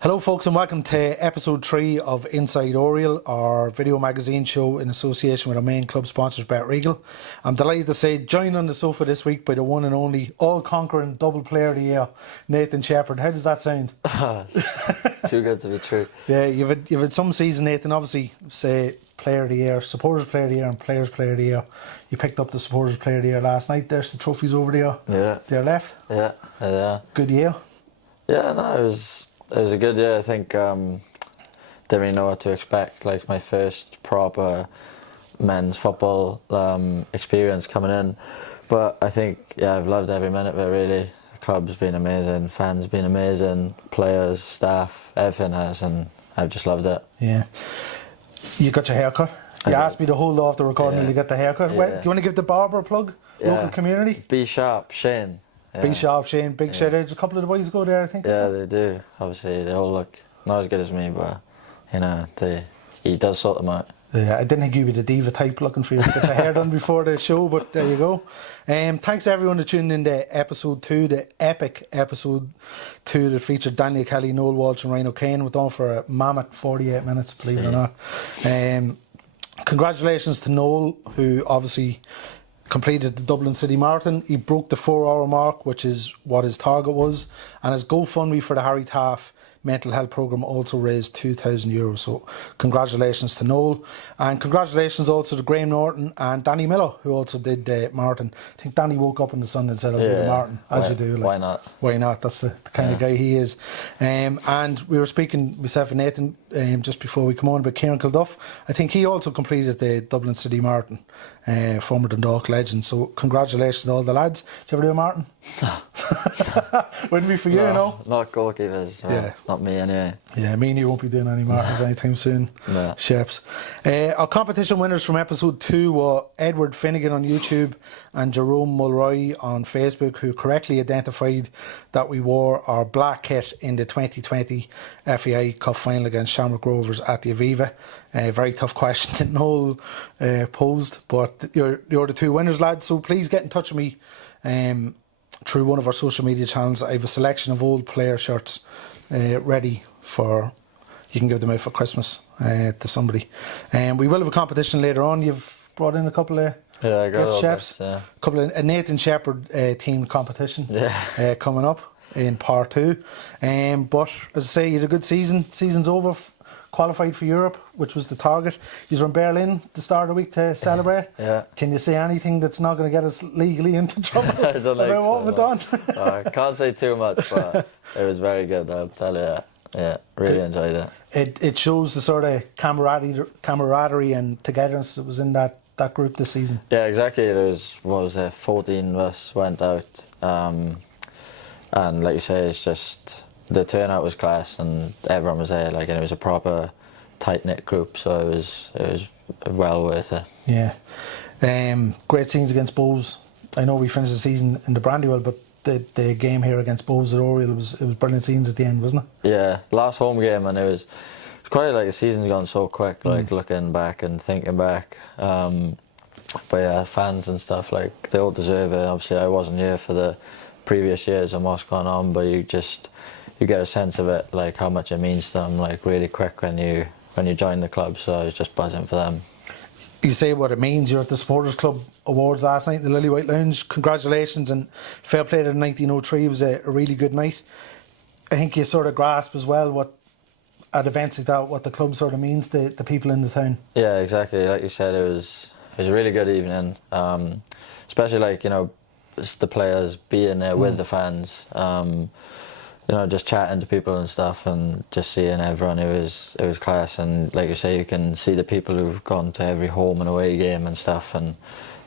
Hello folks and welcome to episode 3 of Inside Oriel, our video magazine show in association with our main club sponsors BetRegal. I'm delighted to say joined on the sofa this week by the one and only all-conquering double player of the year, Nathan Shepperd. How does that sound? Too good to be true. Yeah, you've had some season, Nathan, obviously, say player of the year, supporters player of the year and players player of the year. You picked up the supporters player of the year last night. There's the trophies over there. Yeah. There left. Yeah. Good year. Yeah, no, it was a good year. I think didn't really know what to expect. Like my first proper men's football experience coming in, but I think I've loved every minute of it. Really, the club's been amazing, fans been amazing, players, staff, everything has, and I've just loved it. Yeah. You got your haircut. You asked me to hold off the recording till you get the haircut. Yeah. Wait, do you want to give the barber a plug? Local community? Be Sharp, Shane. Yeah. Be Sharp, Shane, big shout out. A couple of the boys go there, I think. Yeah, they do. Obviously, they all look not as good as me, but you know, he does sort them out. Yeah, I didn't think you'd be the diva type looking for you to get your hair done before the show, but there you go. Thanks everyone to tuning in to episode 2, the epic episode 2 that featured Daniel Kelly, Noel Walsh and Ryan O'Kane. We're on for a mammoth 48 minutes, believe it or not. Congratulations to Noel, who obviously completed the Dublin City Marathon. He broke the 4-hour mark, which is what his target was, and his GoFundMe for the Harry Taff mental health programme also raised €2,000. So congratulations to Noel, and congratulations also to Graham Norton and Danny Miller, who also did the marathon. I think Danny woke up in the sun and said I'll do the marathon, as you do. Like, why not? Why not? That's the kind of guy he is. And we were speaking, myself and Nathan, just before we come on, about Kieran Kilduff. I think he also completed the Dublin City Marathon, former Dundalk legend. So congratulations to all the lads. Did you ever do a marathon? Wouldn't be for you, no? Not goalkeepers. Well, not me anyway. Yeah, me and you won't be doing any marathons anytime soon. No. Sheps. Our competition winners from episode 2 were Edward Finnegan on YouTube and Jerome Mulroy on Facebook, who correctly identified that we wore our black kit in the 2020 FAI Cup final against Shamrock Rovers at the Aviva. Very tough question that Noel posed, but you're the 2 winners, lads, so please get in touch with me through one of our social media channels. I have a selection of old player shirts ready for, you can give them out for Christmas to somebody. We will have a competition later on. You've brought in a couple of gift chefs, a couple of Nathan Shepperd themed competition coming up in part 2. But as I say, you had a good season. Season's over. Qualified for Europe, which was the target. You were in Berlin the start of the week to celebrate. Yeah. Can you say anything that's not going to get us legally into trouble? I don't like what we've done? I can't say too much, but it was very good, I'll tell you. Yeah, really enjoyed it. It shows the sort of camaraderie and togetherness that was in that group this season. Yeah, exactly. There was 14 of us went out, and like you say, it's just the turnout was class and everyone was there. Like, and it was a proper tight knit group, so it was well worth it. Yeah, great scenes against Bows. I know we finished the season in the Brandywell, but the game here against Bows at Oriel, it was brilliant scenes at the end, wasn't it? Yeah, last home game, and it was quite like the season's gone so quick. Like looking back and thinking back, but yeah, fans and stuff, like they all deserve it. Obviously, I wasn't here for the previous years and what's gone on, but you get a sense of it, like how much it means to them, like really quick when you join the club. So I was just buzzing for them. You say what it means. You're at the Supporters Club Awards last night in the Lily White Lounge. Congratulations and fair play to 1903. It was a really good night. I think you sort of grasp as well what, at events like that, what the club sort of means to the people in the town. Yeah, exactly. Like you said, it was a really good evening. Especially like, you know, the players being there with the fans. You know, just chatting to people and stuff, and just seeing everyone. It was class, and like you say, you can see the people who've gone to every home and away game and stuff, and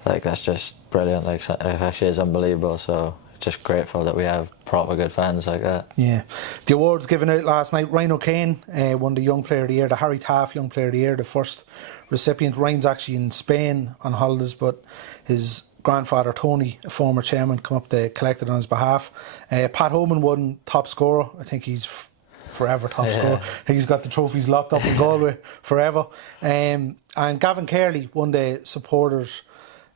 like that's just brilliant. Like, it actually is unbelievable. So just grateful that we have proper good fans like that. Yeah, the awards given out last night. Ryan O'Kane won the Young Player of the Year, the Harry Taff Young Player of the Year, the first recipient. Ryan's actually in Spain on holidays, but his grandfather Tony, a former chairman, come up to collect it on his behalf. Pat Homan won top scorer. I think he's forever top scorer. I think he's got the trophies locked up in Galway forever. And Gavin Carey won the supporters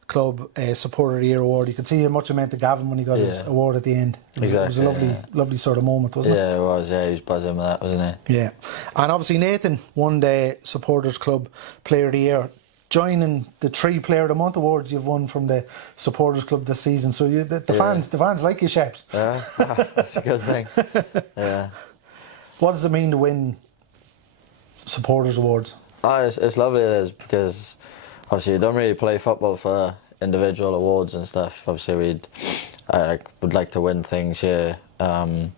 Club Supporter of the Year award. You could see how much it meant to Gavin when he got his award at the end. It was a lovely sort of moment, wasn't it? Yeah, it was. Yeah, he was buzzing with that, wasn't he? Yeah. And obviously Nathan won the Supporters Club Player of the Year, joining the 3 Player of the Month awards you've won from the Supporters Club this season. So the fans like you, Sheps. Yeah, that's a good thing. Yeah. What does it mean to win Supporters Awards? It's lovely, it is, because obviously you don't really play football for individual awards and stuff. Obviously I would like to win things here, and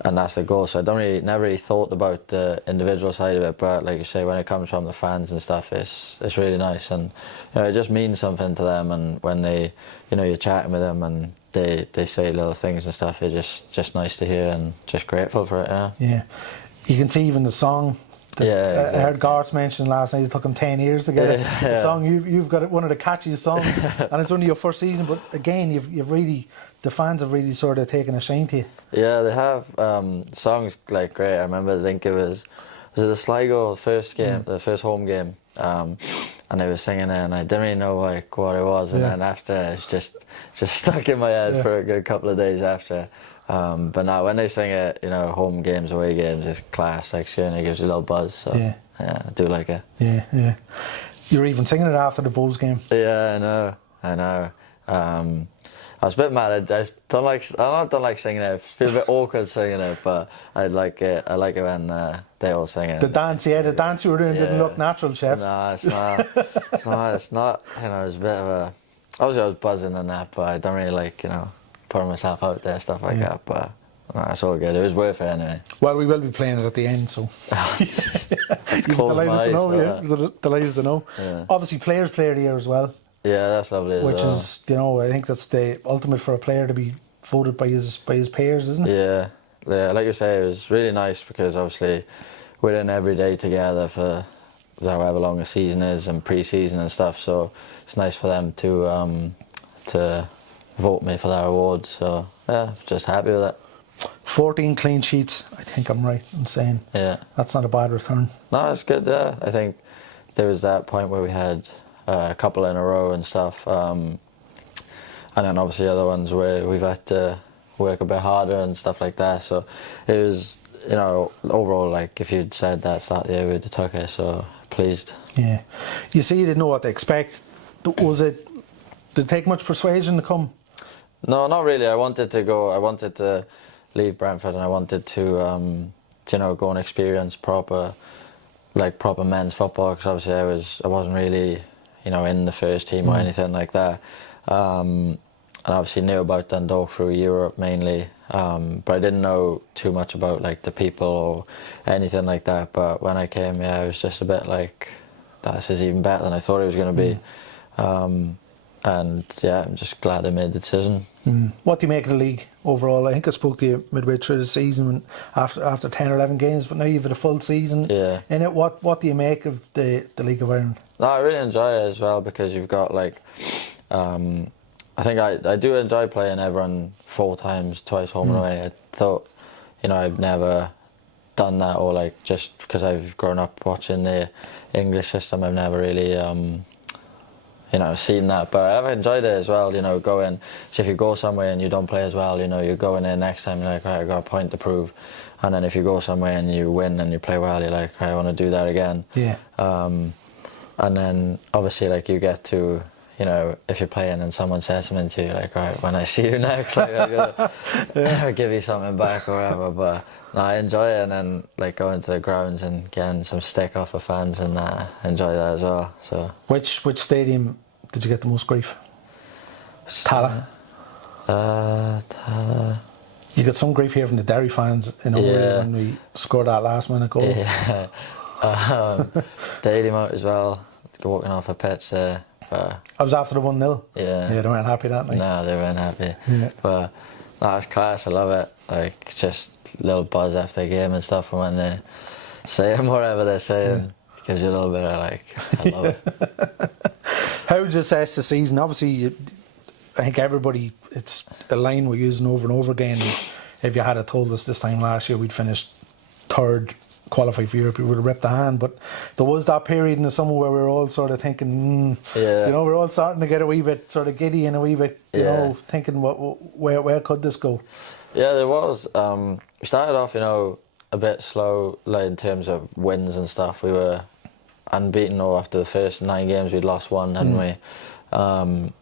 that's the goal. So I never really thought about the individual side of it, but like you say, when it comes from the fans and stuff, it's really nice, and it just means something to them. And when they, you're chatting with them and they say little things and stuff, it's just nice to hear and just grateful for it. Yeah. You can see even the song. Exactly. I heard Garth mention last night it took him 10 years to get it. The song you've got one of the catchiest songs, and it's only your first season. But again, the fans have really sort of taken a shine to you. Yeah, they have. Songs like great. I remember, I think was it the Sligo first game, the first home game, and they were singing it, and I didn't really know what it was, and then after it's just stuck in my head for a good couple of days after. But now when they sing it, home games, away games, it's class. Like, it gives you a little buzz. So yeah, I do like it. Yeah. You're even singing it after the Bulls game. Yeah, I know. I was a bit mad. I don't like singing it. It's a bit awkward singing it, but I like it. I like it when they all sing it. The dance you were doing didn't look natural, Chef. No, it's not. It's not. It's a bit of a. Obviously, I was buzzing and that, but I don't really like putting myself out there, stuff like that. But no, it's all good. It was worth it anyway. Well, we will be playing it at the end, so. Delighted to know. Yeah. Obviously, Player of the Year as well. Yeah, that's lovely. Which is, I think that's the ultimate for a player to be voted by his peers, isn't it? Yeah. Like you say, it was really nice because obviously we're in every day together for however long a season is and pre-season and stuff. So it's nice for them to vote me for that award. So yeah, just happy with it. 14 clean sheets. I think I'm right in saying. Yeah. That's not a bad return. No, it's good. Yeah, I think there was that point where we had a couple in a row and stuff, and then obviously other ones where we've had to work a bit harder and stuff like that. So it was, overall, like if you'd said that start of the year, we'd have took it. So pleased. Yeah. You see, you didn't know what to expect. Did it take much persuasion to come? No, not really. I wanted to go. I wanted to leave Brentford, and I wanted to, go and experience proper men's football. Because obviously I wasn't really, in the first team or anything like that. And obviously knew about Dundalk through Europe mainly, but I didn't know too much about like the people or anything like that. But when I came, it was just a bit like, this is even better than I thought it was going to be. And yeah, I'm just glad I made the decision. What do you make of the league overall? I think I spoke to you midway through the season after 10 or 11 games, but now you've had a full season in it. What do you make of the League of Ireland? No, I really enjoy it as well because you've got like, I think I do enjoy playing everyone 4 times, twice home and away. I thought, I've never done that, or like just because I've grown up watching the English system, I've never really seen that, but I've enjoyed it as well. Going. So if you go somewhere and you don't play as well, you're going there next time. You're like, right, I got a point to prove. And then if you go somewhere and you win and you play well, you're like, right, I want to do that again. Yeah. And then obviously, like you get to, if you're playing and someone says something to you, like, right, when I see you next, like I'm gonna give you something back or whatever. But no, I enjoy it, and then like going to the grounds and getting some stick off of fans, and enjoy that as well. So. Which stadium did you get the most grief? Tala. Tala. You got some grief here from the Derry fans in Oriel when we scored that last minute goal. Yeah. Daily Mount as well. Walking off a pitch there. I was after the 1-0. Yeah. They weren't happy that night. No, they weren't happy. Yeah. But no, it's class. I love it. Like just a little buzz after the game and stuff, and when they say whatever they're saying, it gives you a little bit of like, I love it. How would you assess the season? Obviously, I think everybody, it's a line we're using over and over again is, if you had told us this time last year we'd finished 3rd qualify for Europe, we would have ripped the hand. But there was that period in the summer where we were all sort of thinking, Yeah. you know, we're all starting to get a wee bit sort of giddy and a wee bit, you Yeah. know, thinking where could this go? Yeah, there was. We started off, you know, a bit slow, like in terms of wins and stuff. We were unbeaten after the first 9 games. We'd lost 1, hadn't we? And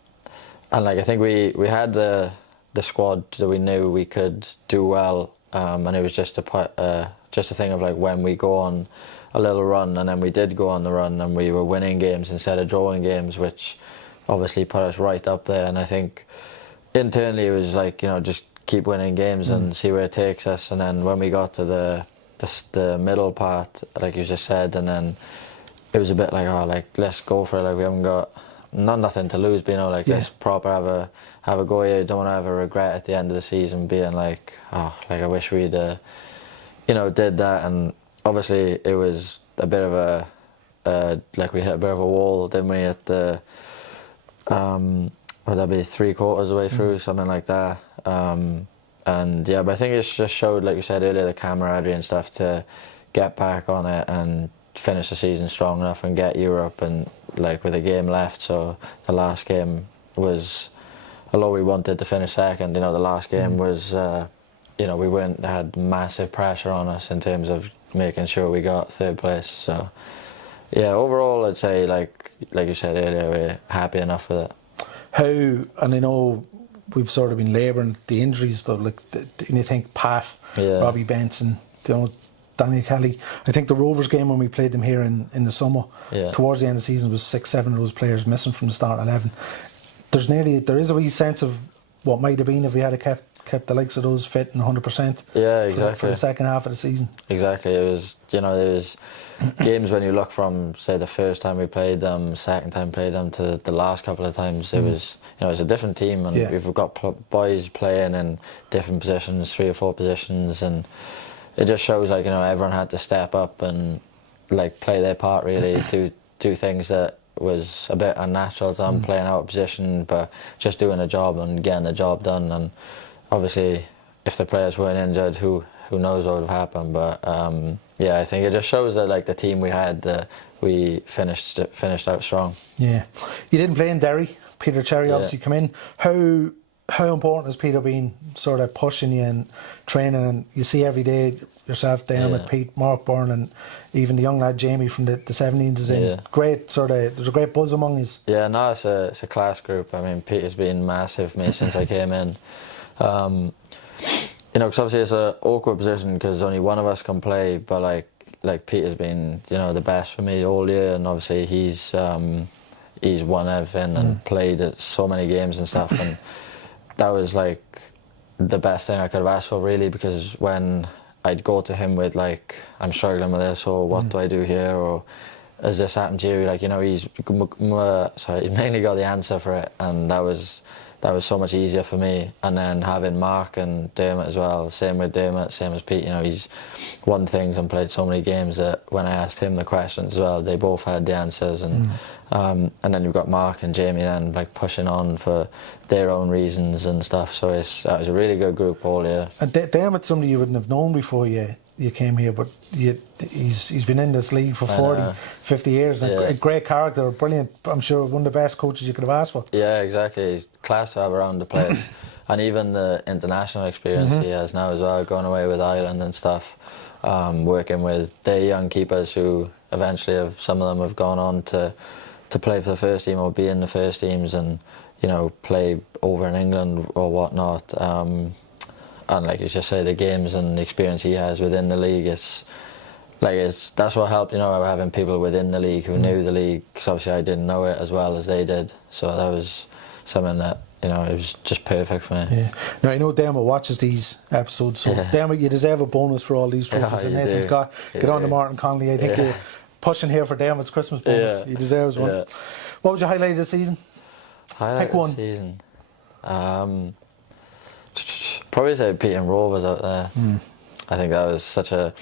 like I think we had the squad that we knew we could do well, and it was just a thing of like when we go on a little run, and then we did go on the run, and we were winning games instead of drawing games, which obviously put us right up there. And I think internally it was like, you know, just keep winning games and see where it takes us. And then when we got to the middle part, like you just said, and then it was a bit like, oh, like let's go for it. Like we haven't got nothing to lose, but you know, like let's proper have a go here. You don't want to have a regret at the end of the season, being like, oh, like I wish we'd, you know, did that. And obviously it was a bit of a like we hit a bit of a wall, didn't we? At the would that be 3/4 of the way through, something like that. And yeah, but I think it's just showed, like you said earlier, the camaraderie and stuff to get back on it and finish the season strong enough and get Europe, and like with a game left. So the last game was, although we wanted to finish second, you know, the last game was, you know, we had massive pressure on us in terms of making sure we got 3rd place. So yeah, overall I'd say like you said earlier, we're happy enough with it. How, and I know we've sort of been labouring the injuries though, like and you think Pat, Robbie Benson, you know, Daniel Kelly. I think the Rovers game when we played them here in the summer, towards the end of the season, was 6-7 of those players missing from the start 11. There is a wee sense of what might have been if we had kept the likes of those fit and 100%. Yeah, exactly. For the second half of the season. Exactly. It was, you know, there's games when you look from, say, the first time we played them, second time we played them, to the last couple of times, it was, you know, it's a different team, and we've got boys playing in different positions, 3 or 4 positions, and it just shows, like, you know, everyone had to step up and like play their part, really, do things that was a bit unnatural to them, playing out of position, but just doing a job and getting the job done. And obviously, if the players weren't injured, who knows what would have happened? But yeah, I think it just shows that, like, the team we had, we finished out strong. Yeah, you didn't play in Derry. Peter Cherry obviously come in. How important has Peter been sort of pushing you and training? And you see every day yourself down with Pete, Mark Byrne, and even the young lad Jamie from the 17s is in. Great sort of, there's a great buzz among us. Yeah, no, it's a class group. I mean, Peter's been massive for me since I came in. You know, because obviously it's an awkward position because only one of us can play, but like Peter's been, you know, the best for me all year, and obviously he's won everything and played at so many games and stuff, and that was like the best thing I could have asked for, really, because when I'd go to him with, like, I'm struggling with this, or what do I do here, or has this happened to you, like, you know, he's mainly got the answer for it, and that was so much easier for me. And then having Mark and Dermot as well, same with Dermot, same as Pete, you know, he's won things and played so many games that when I asked him the questions as well, they both had the answers. And then you've got Mark and Jamie then, like, pushing on for their own reasons and stuff. So that was a really good group all year. And Dermot's somebody you wouldn't have known before you came here, but he's been in this league for 40, 50 years. And a great character, brilliant. I'm sure one of the best coaches you could have asked for. Yeah, exactly. He's class to have around the place. And even the international experience he has now as well, going away with Ireland and stuff, working with their young keepers who eventually some of them have gone on to play for the first team or be in the first teams, and, you know, play over in England or whatnot. And like you just say, the games and the experience he has within the league, that's what helped, you know, having people within the league who knew the league, because obviously I didn't know it as well as they did. So that was something that, you know, it was just perfect for me. Yeah. Now, I know Dermot watches these episodes, so Dermot, you deserve a bonus for all these trophies. And Nathan's got, get on to Martin Connolly. I think you're pushing here for Dermot's Christmas bonus. He deserves one. What would you highlight this season? Pick one. Season. Probably say Pete and Rovers out there. I think that was such a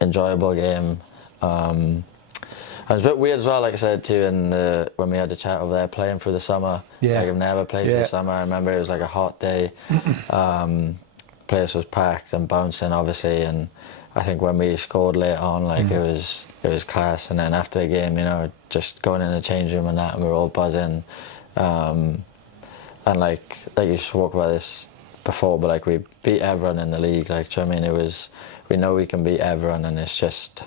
enjoyable game. It was a bit weird as well, like I said too, when we had the chat over there, playing through the summer. Like, I've never played through the summer. I remember it was like a hot day. place was packed and bouncing, obviously, and I think when we scored late on, like it was class. And then after the game, you know, just going in the change room and that, and we were all buzzing. And like you spoke about this before, but like we beat everyone in the league. Like, do you know what I mean? It was, we know we can beat everyone, and it's just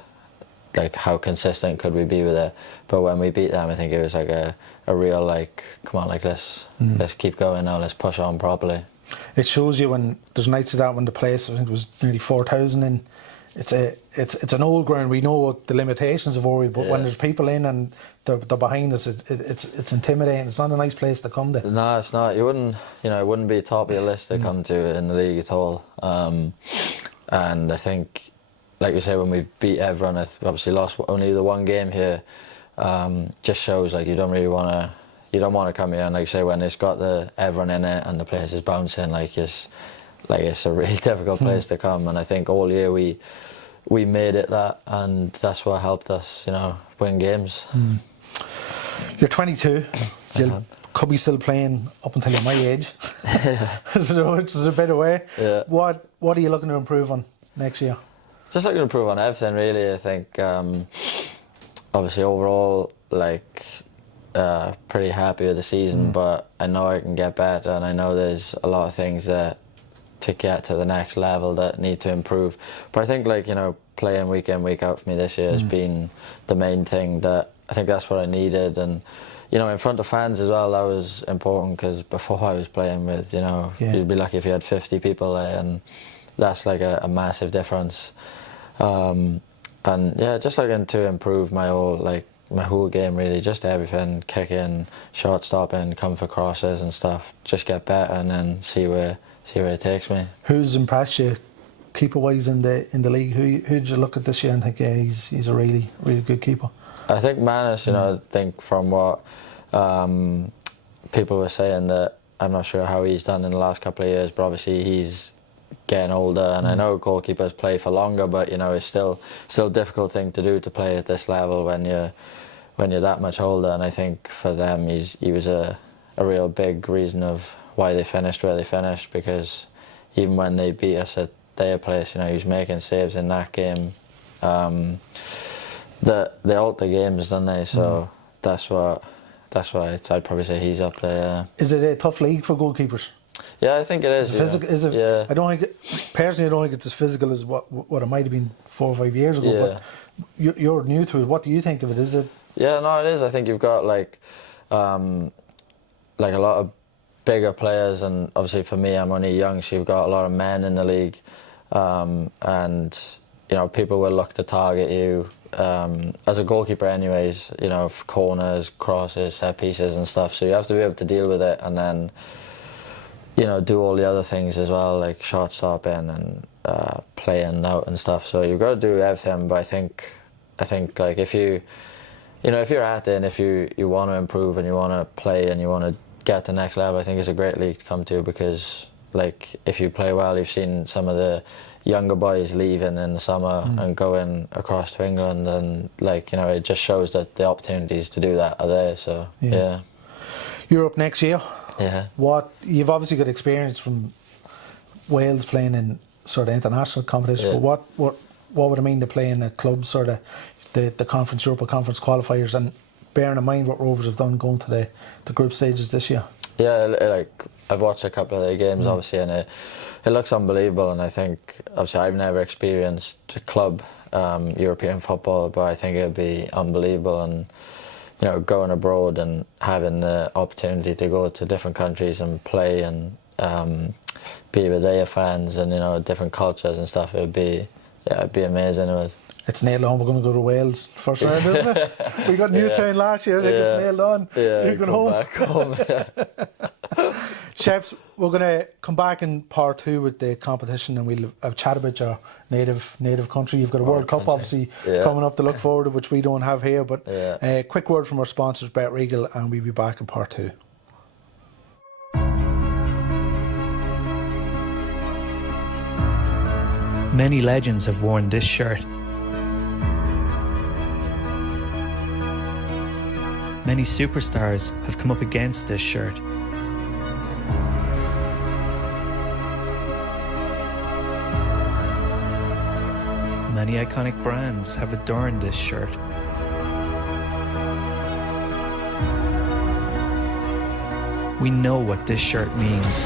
like how consistent could we be with it. But when we beat them, I think it was like a real like, come on, like let's keep going now, let's push on properly. It shows you when there's nights of that when the place, I think it was nearly 4,000 in. It's an old ground. We know what the limitations of Oriel, but when there's people in and they're behind us, it's intimidating. It's not a nice place to come to. No, it's not. You wouldn't, you know, it wouldn't be top of your list to come to in the league at all. And I think, like you say, when we beat everyone, obviously lost only the one game here, just shows like you don't want to come here. And like you say, when it's got everyone in it and the place is bouncing, like it's a really difficult place to come. And I think all year we made it that, and that's what helped us, you know, win games. You're 22. You could be still playing up until you're my age. So which is a better way. Yeah. What are you looking to improve on next year? Just looking to improve on everything, really. I think obviously overall, like pretty happy with the season, but I know I can get better, and I know there's a lot of things that to get to the next level that need to improve. But I think, like, you know, playing week in, week out for me this year has been the main thing. That I think that's what I needed. And, you know, in front of fans as well, that was important, because before I was playing with, you know, you'd be lucky if you had 50 people there, and that's like a massive difference. And yeah, just looking to improve my whole game, really, just everything, kicking, shot stopping, come for crosses and stuff, just get better and then see where it takes me. Who's impressed you keeper wise in the league? Who did you look at this year and think, yeah, he's a really good keeper? I think Manus, you know, I think from what people were saying, that I'm not sure how he's done in the last couple of years, but obviously he's getting older, and I know goalkeepers play for longer, but you know, it's still a difficult thing to do, to play at this level when you're that much older. And I think for them, he was a real big reason of why they finished where they finished, because even when they beat us at their place, you know, he was making saves in that game. They alter games, don't they? So that's why I'd probably say he's up there. Yeah. Is it a tough league for goalkeepers? Yeah, I think it is. Is it? Yeah. I don't think it's as physical as what it might have been 4 or 5 years ago. Yeah. But you're new to it. What do you think of it? Is it? Yeah, no, it is. I think you've got like a lot of bigger players, and obviously for me, I'm only young, so you've got a lot of men in the league, and you know, people will look to target you as a goalkeeper, anyways. You know, corners, crosses, set pieces, and stuff. So you have to be able to deal with it, and then, you know, do all the other things as well, like shot stopping and playing out and stuff. So you've got to do everything. But I think like if you're at it, and if you want to improve and you want to play and you want to get to the next level, I think it's a great league to come to, because like if you play well, you've seen some of the younger boys leaving in the summer and going across to England, and like, you know, it just shows that the opportunities to do that are there. So yeah. You're up next year. Yeah. You've obviously got experience from Wales playing in sort of international competitions, but what would it mean to play in a club, sort of the Conference Europa Conference qualifiers, and bearing in mind what Rovers have done going to the group stages this year? Yeah, like I've watched a couple of their games, obviously, and it looks unbelievable. And I think, obviously, I've never experienced club European football, but I think it'd be unbelievable. And you know, going abroad and having the opportunity to go to different countries and play and be with their fans and, you know, different cultures and stuff, it'd be amazing. It would. It's nailed on. We're going to go to Wales first round, isn't it? We got Newtown last year. I think it's nailed on. Yeah, you're going back home. Sheps, we're going to come back in part 2 with the competition, and we'll have a chat about your native country. You've got a World Cup, obviously, coming up to look forward to, which we don't have here. But a quick word from our sponsors, BetRegal, and we'll be back in part 2. Many legends have worn this shirt. Many superstars have come up against this shirt. Many iconic brands have adorned this shirt. We know what this shirt means.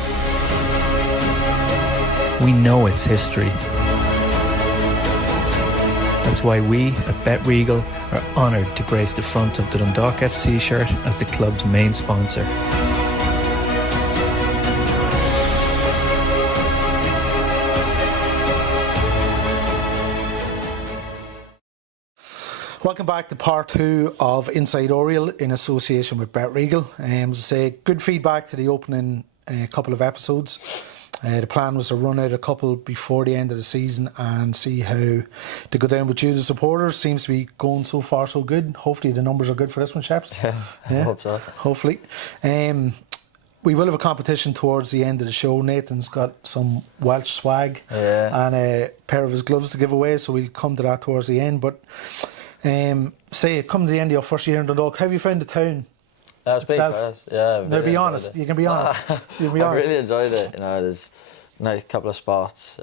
We know its history. That's why we at BetRegal are honoured to grace the front of the Dundalk FC shirt as the club's main sponsor. Welcome back to part 2 of Inside Oriel in association with BetRegal. As I say, good feedback to the opening couple of episodes. The plan was to run out a couple before the end of the season and see how they go down with you, the supporters. Seems to be going so far so good. Hopefully the numbers are good for this one, chaps. Yeah, I hope so. Hopefully. We will have a competition towards the end of the show. Nathan's got some Welsh swag and a pair of his gloves to give away, so we'll come to that towards the end. But say, come to the end of your first year in Dundalk, how have you found the town? That's big, guys. Yeah. Now, be honest. You can be honest. You can be honest. I really enjoyed it. You know, there's a nice couple of spots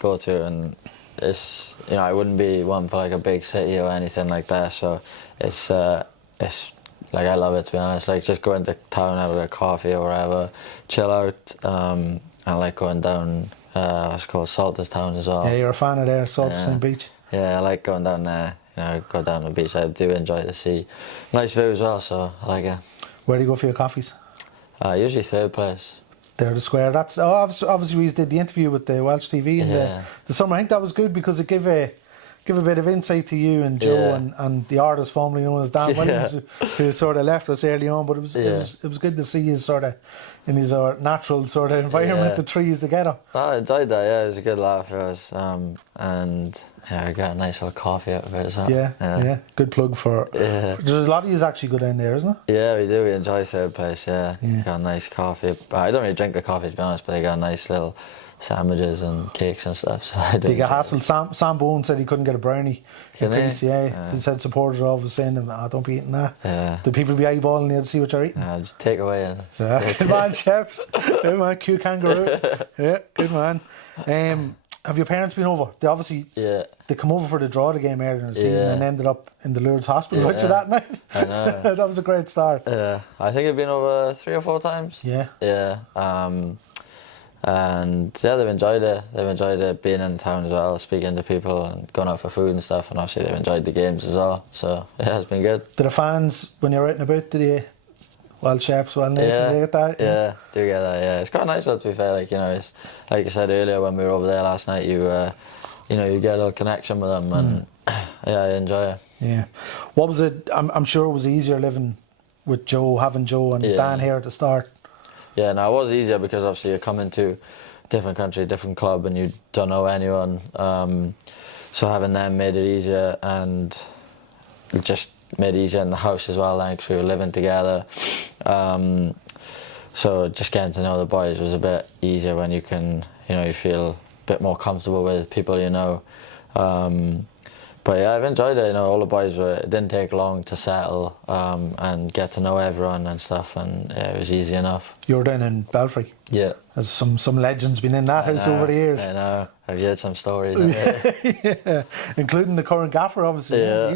go to, and it's, you know, I wouldn't be one for like a big city or anything like that. So it's like, I love it, to be honest. Like, just go into town, have a coffee or whatever, chill out. And like going down what's it called, Salters Town as well. Yeah, you're a fan of there, Salterstown Beach. Yeah, I like going down there. You know, go down to the beach. I do enjoy the sea. Nice view as well, so I like it. Where do you go for your coffees? Usually third place. There, the square. That's obviously we did the interview with the Welsh TV in the summer. I think that was good because it gave a bit of insight to you and Joe and the artist formerly known as Dan Williams, who sort of left us early on. But it was good to see you sort of in his natural sort of environment, the trees together. I enjoyed that. Yeah, it was a good laugh for us, and I got a nice little coffee out of it as well. Yeah. Good plug for. There's a lot of you actually go down there, isn't it? Yeah, we do. We enjoy third place. Yeah. Got a nice coffee. But I don't really drink the coffee, to be honest. But they got nice little sandwiches and cakes and stuff. So I do. They get hassled. Sam Bowen said he couldn't get a brownie. He said supporters are always saying them, don't be eating that. Yeah. The people be eyeballing you to see what you're eating. Just take away. And good man, chefs. Good man, cute kangaroo. Yeah, good man. Have your parents been over? They obviously they come over for the draw the game earlier in the season and ended up in the Lourdes Hospital that night. I know. That was a great start. Yeah, I think I've been over 3 or 4 times. Yeah. Yeah. And they've enjoyed it. They've enjoyed it being in town as well, speaking to people and going out for food and stuff. And obviously they've enjoyed the games as well. So yeah, it's been good. Do the fans, when you're out and about, do they Welsh chaps, do they get that? Yeah, do get that. Yeah, it's quite nice though, to be fair. Like, you know, it's like you said earlier when we were over there last night. You you get a little connection with them, and I enjoy it. Yeah. What was it? I'm sure it was easier living with Joe, having Joe and Dan here at the start. Yeah, no, it was easier because obviously you're coming to a different country, different club, and you don't know anyone. So having them made it easier, and it just made it easier in the house as well. Like, we were living together. So just getting to know the boys was a bit easier when you can, you feel a bit more comfortable with people you know. But yeah, I've enjoyed it. All the boys it didn't take long to settle and get to know everyone and stuff, and it was easy enough. You're down in Belfry. Yeah. There's some legends been in that house over the years. I know. I've heard some stories. Yeah. Including the current gaffer, obviously. Yeah.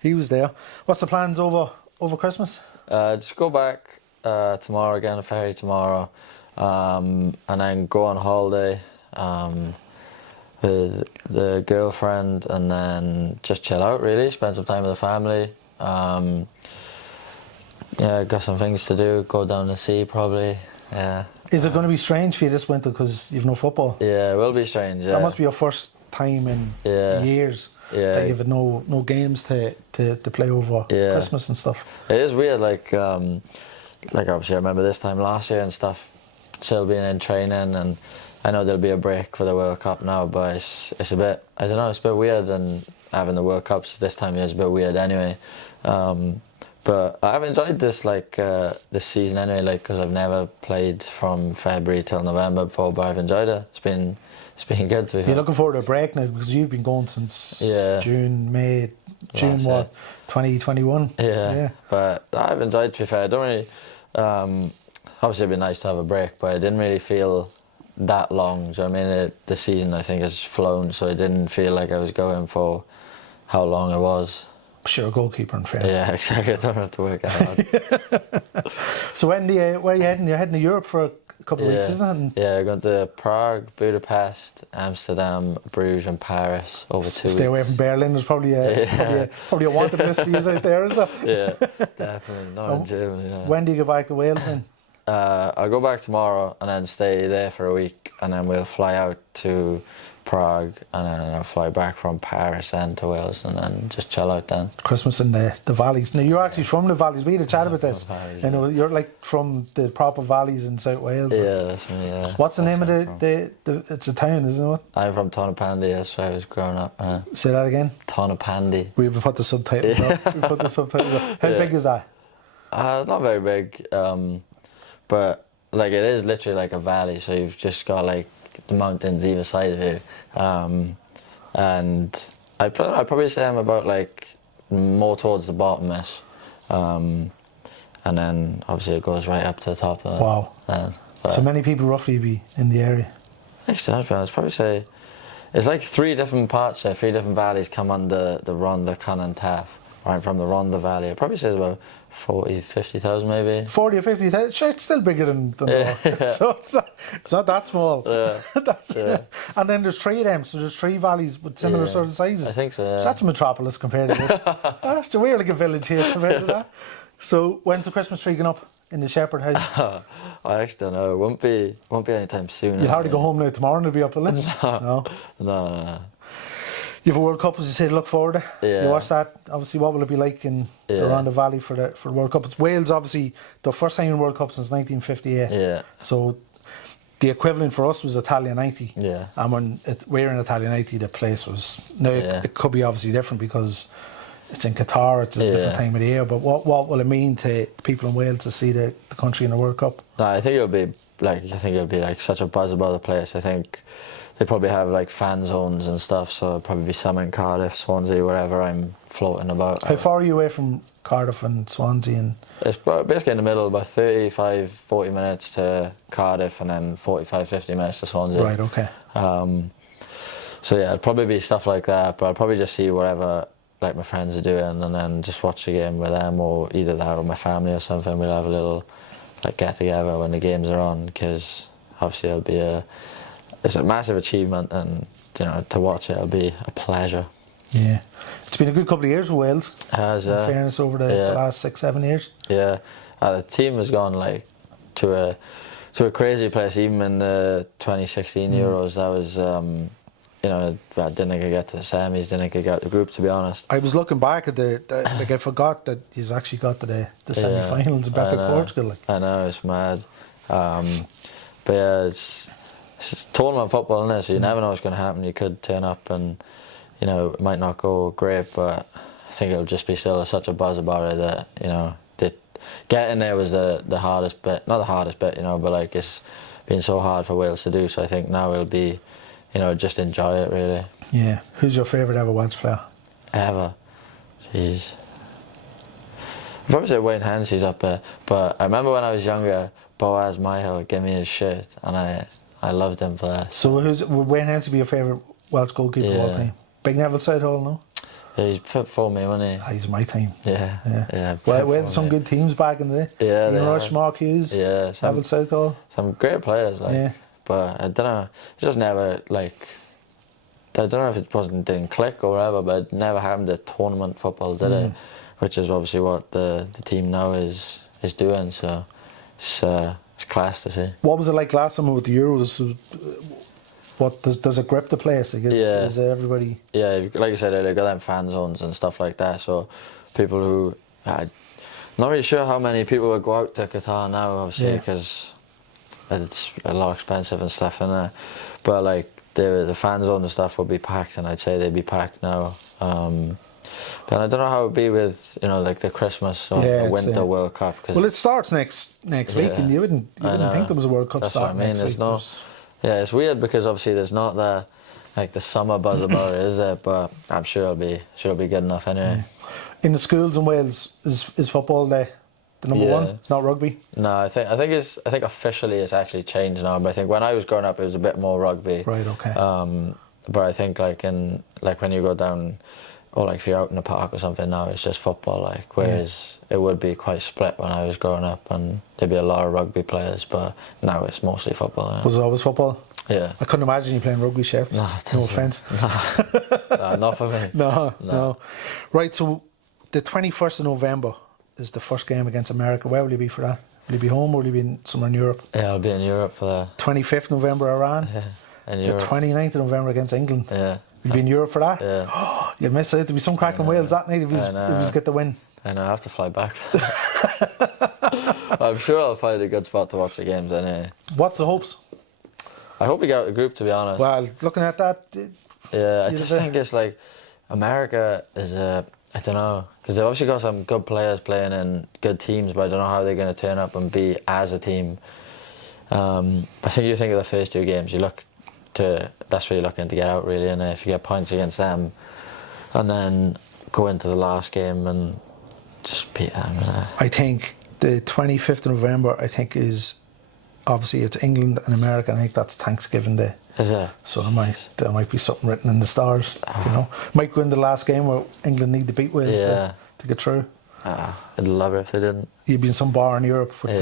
He was there. What's the plans over Christmas? Just go back tomorrow, get on a ferry tomorrow, and then go on holiday. With the girlfriend, and then just chill out, really, spend some time with the family. Got some things to do, go down the sea probably. Yeah. Is it going to be strange for you this winter because you've no football? Yeah, it will be strange. Yeah. That must be your first time in years that you've had no games to play over Christmas and stuff. It is weird, like obviously I remember this time last year and stuff, still being in training, and I know there'll be a break for the World Cup now, but it's a bit, I don't know, it's a bit weird, and having the World Cups this time is a bit weird anyway. But I've enjoyed this this season anyway, because I've never played from February till November before, but I've enjoyed it. It's been good to be fair. You're looking forward to a break now because you've been going since June 2021. Yeah. But I've enjoyed it, to be fair. I don't really, obviously it'd be nice to have a break, but I didn't really feel that long. Do you know what I mean? The season, I think, has flown, so it didn't feel like I was going for how long it was. Sure, goalkeeper in fairness. Yeah, exactly. I don't have to work hard. So where are you heading? You're heading to Europe for a couple of weeks, isn't it? And yeah, going to Prague, Budapest, Amsterdam, Bruges and Paris over 2 weeks. stay away from Berlin. There's probably a wanted list for you out there, is there? Yeah, definitely. Not in Germany, no. When do you go back to Wales then? I'll go back tomorrow and then stay there for a week, and then we'll fly out to Prague, and then I'll fly back from Paris and to Wales, and then just chill out then. Christmas in the valleys. Now, you're actually from the valleys. We had a chat about this. Valleys, I know you're like from the proper valleys in South Wales. Yeah, that's me, yeah. What's the name of the it's a town, isn't it? I'm from Tonopandi, that's where I was growing up. Say that again. Tonopandi. We put the subtitles up. We put the subtitles up. How big is that? It's not very big, but like it is literally like a valley, so you've just got like the mountains either side of you. And I'd probably say I'm about like more towards the bottom-ish. And then obviously it goes right up to the top of it. Wow. So many people roughly be in the area? Actually, I'd probably say it's like 3 different parts there, 3 different valleys come under the Rhondda, Con and Taff. Right from the Rhondda Valley. I'd probably say it's about 40, 50,000 maybe. 40 or 50,000? Sure, it's still bigger than Dundalk. So it's not that small. Yeah. And then there's 3 of them, so there's 3 valleys with similar sort of sizes. I think so, yeah. So that's a metropolis compared to this. So we're like a village here compared to that. So when's the Christmas tree going up in the Shepperd house? I actually don't know. It won't be anytime soon. You'll hardly go home now tomorrow and it'll be up, will it? No. You have a World Cup, as you say, to look forward to. Yeah. You watch that. Obviously, what will it be like in the Rhondda Valley for the World Cup? It's Wales, obviously, the first time in World Cup since 1958. Yeah. So the equivalent for us was Italia 90. Yeah. And when we're in Italia 90, the place was... Now, it could be obviously different because it's in Qatar, it's a different time of the year, but what will it mean to people in Wales to see the country in the World Cup? No, I think it'll be like such a buzz about the place. I think they probably have like fan zones and stuff, so it'll probably be some in Cardiff, Swansea, wherever I'm floating about. How far are you away from Cardiff and Swansea? And it's basically in the middle, about 35, 40 minutes to Cardiff and then 45, 50 minutes to Swansea. Right, okay. So yeah, it'll probably be stuff like that, but I'll probably just see whatever like my friends are doing and then just watch the game with them, or either that or my family or something. We'll have a little like get together when the games are on, because obviously it's a massive achievement, and to watch it, it'll be a pleasure. Yeah, it's been a good couple of years with Wales. It has, in fairness, over the last 6-7 years. Yeah, the team has gone like to a crazy place. Even in the 2016 Euros, that was I didn't think I'd get to the semis, didn't think I'd get the group, to be honest. I was looking back at like I forgot that he's actually got to the semi-finals and back at Portugal. Like. I know, it's mad. But yeah, it's tournament football, isn't it? So you never know what's going to happen. You could turn up and, it might not go great, but I think it'll just be still such a buzz about it that, getting there was the hardest bit. Not the hardest bit, but like it's been so hard for Wales to do. So I think now it'll be, just enjoy it, really. Yeah. Who's your favourite ever Welsh player? Ever? Jeez. I'd probably say Wayne Hensey's up there, but I remember when I was younger, Boaz Myhill gave me his shirt, and I loved him for that. So would Wayne Hensey be your favourite Welsh goalkeeper of all time? Big Neville Southall, no? Yeah, he's fit for me, wasn't he? He's my time. Yeah. Well, we had some good teams back in the day. Yeah, Ian Rush, Mark Hughes, Neville Southall. Some great players, but I don't know, it just never, I don't know if it didn't click or whatever, but it never happened to tournament football, did it? Which is obviously what the team now is doing, so it's class to see. What was it like last summer with the Euros? What does it grip the place? I guess is everybody. Yeah, like you said earlier, got them fan zones and stuff like that. So people who, not really sure how many people would go out to Qatar now, obviously, because it's a lot expensive and stuff in there. But like the fan zone and stuff will be packed, and I'd say they'd be packed now. But I don't know how it would be with like the Christmas or the Winter World Cup. Well, it starts next week, and you wouldn't think there was a World Cup starting next week. Yeah, it's weird because obviously there's not the summer buzz about it, is there? But I'm sure it'll be good enough anyway. In the schools in Wales, is football the the number one? It's not rugby? No, I think officially it's actually changed now. But I think when I was growing up, it was a bit more rugby. Right. Okay. But I think when you go down, or like if you're out in the park or something now, it's just football. Like whereas it would be quite split when I was growing up, and there'd be a lot of rugby players. But now it's mostly football. Yeah. Was it always football? Yeah. I couldn't imagine you playing rugby, Shep. No offence. No, not for me. No. Right. So the 21st of November is the first game against America. Where will you be for that? Will you be home or will you be somewhere in Europe? Yeah, I'll be in Europe for that. 25th November, Iran. Yeah, in the Europe. 29th of November against England. Yeah. You'll be in Europe for that? Yeah. Oh, you'll miss it. There'll be some crack in Wales that night if you get the win. I know, I have to fly back. I'm sure I'll find a good spot to watch the games anyway. What's the hopes? I hope we get out of the group, to be honest. Well, looking at that... Yeah, I just think it's like... America is I don't know, because they've obviously got some good players playing in good teams, but I don't know how they're going to turn up and be as a team. I think you think of the first two games, that's where you're looking to get out really, and if you get points against them, and then go into the last game and just beat them. I think the 25th of November, is obviously it's England and America, and I think that's Thanksgiving Day. Is it? So there might be something written in the stars, Might go in the last game where England need to beat Wales to get through. I'd love it if they didn't. You'd be in some bar in Europe with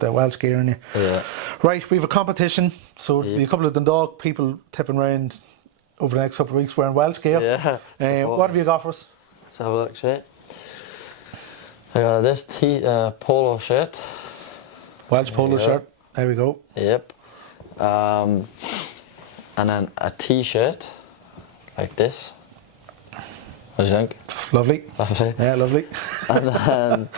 the Welsh gear in you. Yeah. Right, we have a competition, so there'll be a couple of Dundalk people tipping around over the next couple of weeks wearing Welsh gear. Yeah. What have you got for us? Let's have a look, shit. I got this polo shirt. Welsh polo shirt. There we go. Yep. And then a t-shirt like this. What do you think? Lovely. Lovely. Yeah, lovely. And then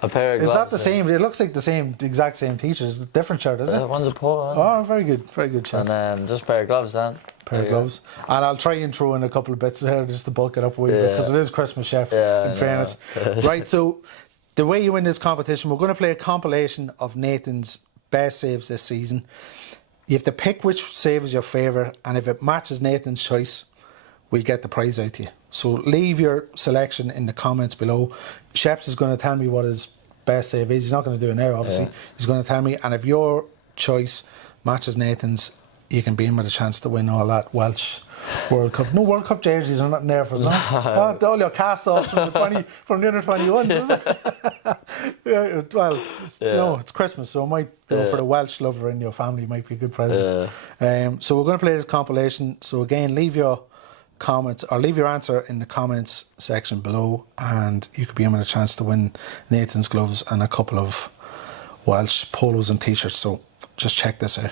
a pair of gloves. Is that the same? It looks like the exact same t-shirt. It's a different shirt, is it? One's a polo. Oh, very good shirt. And then just a pair of gloves then. Pair of gloves. And I'll try and throw in a couple of bits there just to bulk it up a wee bit, because it is Christmas, Chef, in fairness. Right, so the way you win this competition, we're going to play a compilation of Nathan's best saves this season. You have to pick which save is your favourite, and if it matches Nathan's choice, we'll get the prize out to you. So leave your selection in the comments below. Sheps is going to tell me what his best save is. He's not going to do it now, obviously. He's going to tell me, and if your choice matches Nathan's, you can be in with a chance to win all that Welsh World Cup. No World Cup jerseys or nothing there for us, no? All your cast-offs from the under 21, is it? Well, it's Christmas, so I might go for the Welsh lover in your family. Might be a good present. So we're going to play this compilation. So again, leave your comments or leave your answer in the comments section below, and you could be in with a chance to win Nathan's gloves and a couple of Welsh polos and t-shirts. So just check this out.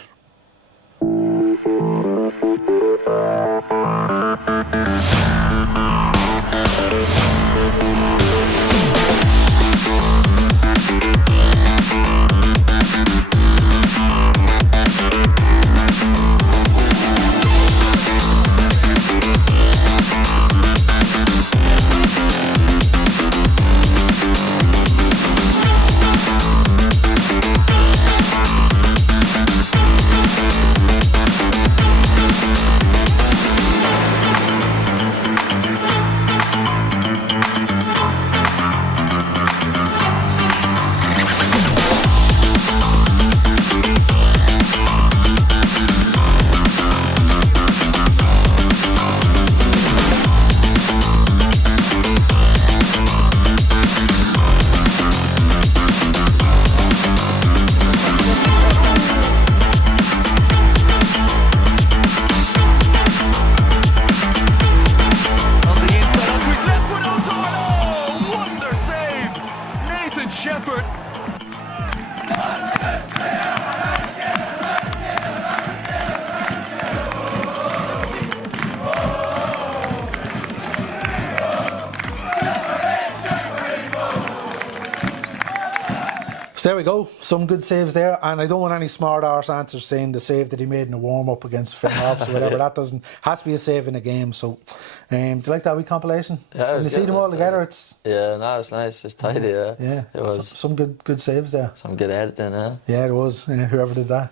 Nathan Shepperd. So there we go, some good saves there, and I don't want any smart arse answers saying the save that he made in the warm up against Finn Hobbs or whatever. That has to be a save in a game. So, do you like that wee compilation? Yeah, when you see them all together, it's it's nice. It's tidy. Yeah, it was some good saves there. Some good editing. Yeah, it was. Whoever did that,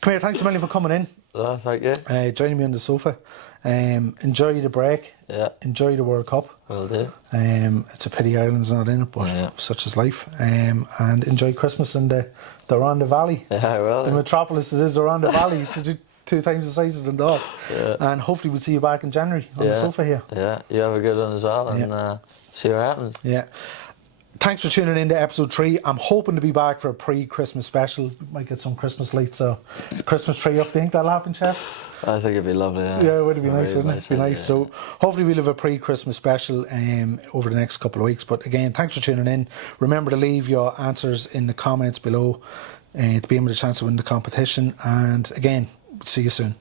Come here, thanks a million for coming in. Oh, thank you. Joining me on the sofa. Enjoy the break. Yeah. Enjoy the World Cup. Will do. It's a pity Ireland's not in it, but such is life. And enjoy Christmas in the Rhondda Valley. Yeah, I will. The metropolis that is the Rhondda Valley, to do 2 times the size of Dundalk. Yeah. And hopefully we'll see you back in January on the sofa here. Yeah, you have a good one as well, and see what happens. Yeah. Thanks for tuning in to episode 3. I'm hoping to be back for a pre-Christmas special. We might get some Christmas lights, so Christmas tree up. Think that'll happen, Chef? I think it'd be lovely. Yeah, Yeah, it would be nice, wouldn't it? It'd be nice. Yeah. So hopefully we'll have a pre-Christmas special over the next couple of weeks. But again, thanks for tuning in. Remember to leave your answers in the comments below to be able to chance to win the competition. And again, see you soon.